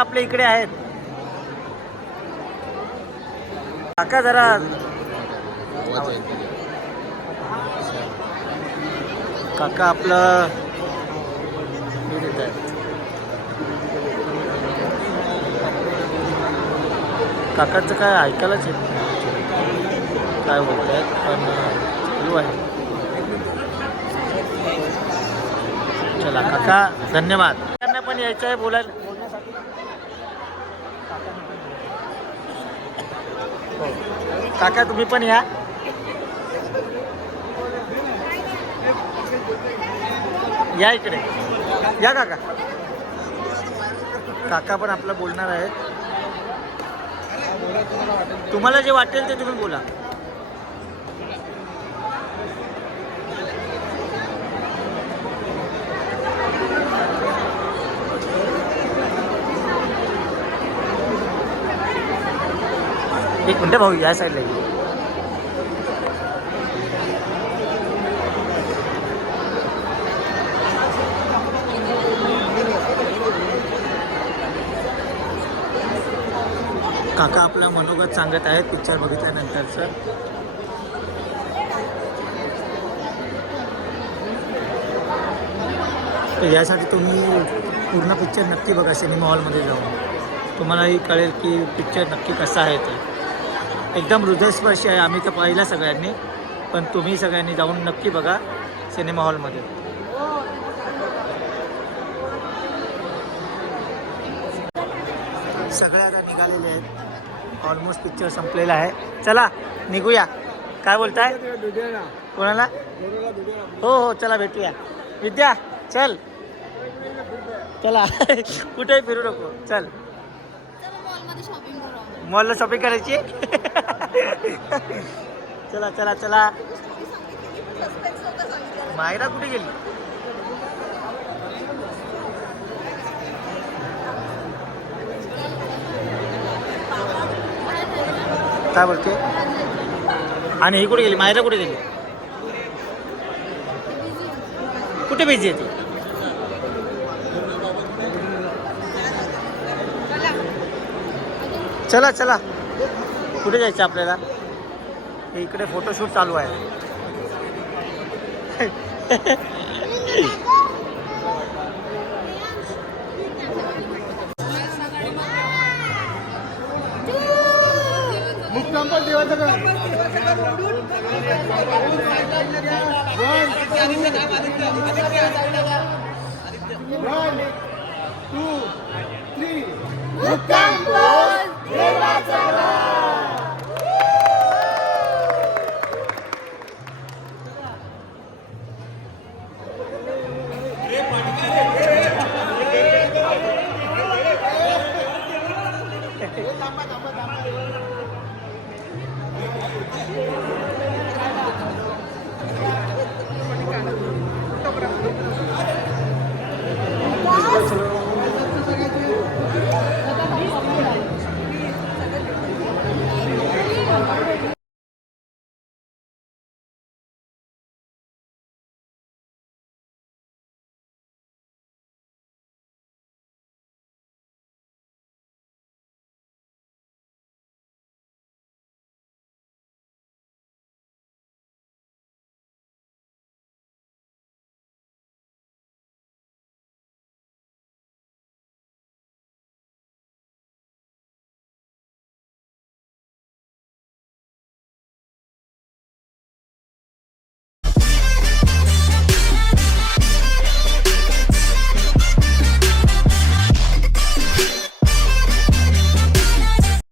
आपल्या इकडे आहेत काका जरा काका आपलं हे देत आहेत. काकाचं काय ऐकायलाच येत नाही काय बोलत आहेत पण चालू आहे. चला काका धन्यवाद. त्यांना पण यायचं आहे बोलायसाठी. काका तुम्ही पण या. या इकडे या काका. काका पण आपलं बोलणार आहेत. तुम्हाला जे वाटेल ते तुम्ही बोला. एक मिनटं भाऊ या साईडला ये. काका आपला मनोगत सांगत आहेत पिक्चर बघितल्यानंतरचं. यासाठी तुम्ही पूर्ण पिक्चर नक्की बघा सिनेमा हॉलमध्ये जाऊन. तुम्हालाही कळेल की पिक्चर नक्की कसा आहे ते. एकदम हृदयस्पर्शी आहे. आम्ही तर पाहिला सगळ्यांनी पण तुम्ही सगळ्यांनी जाऊन नक्की बघा सिनेमा हॉलमध्ये. सगळे आता निघालेले आहेत. ऑलमोस्ट पिक्चर संपलेला आहे. चला निघूया. काय बोलताय कोणाला? हो हो चला भेटूया. विद्या चल चला कुठेही फिरू नको चल. मॉलला शॉपिंग करायची. चला चला चला. मायरा कुठे गेली? काय बोलते? आणि ही कुठे गेली? मायरा कुठे गेली? कुठे बिझी आहे ती? चला चला कुठे जायचं आपल्याला? इकडे फोटोशूट चालू आहे. मुक्कामपण देवाचं का? 1 2 3 मुक्कामपण देवाचं का? थांबा थांबा.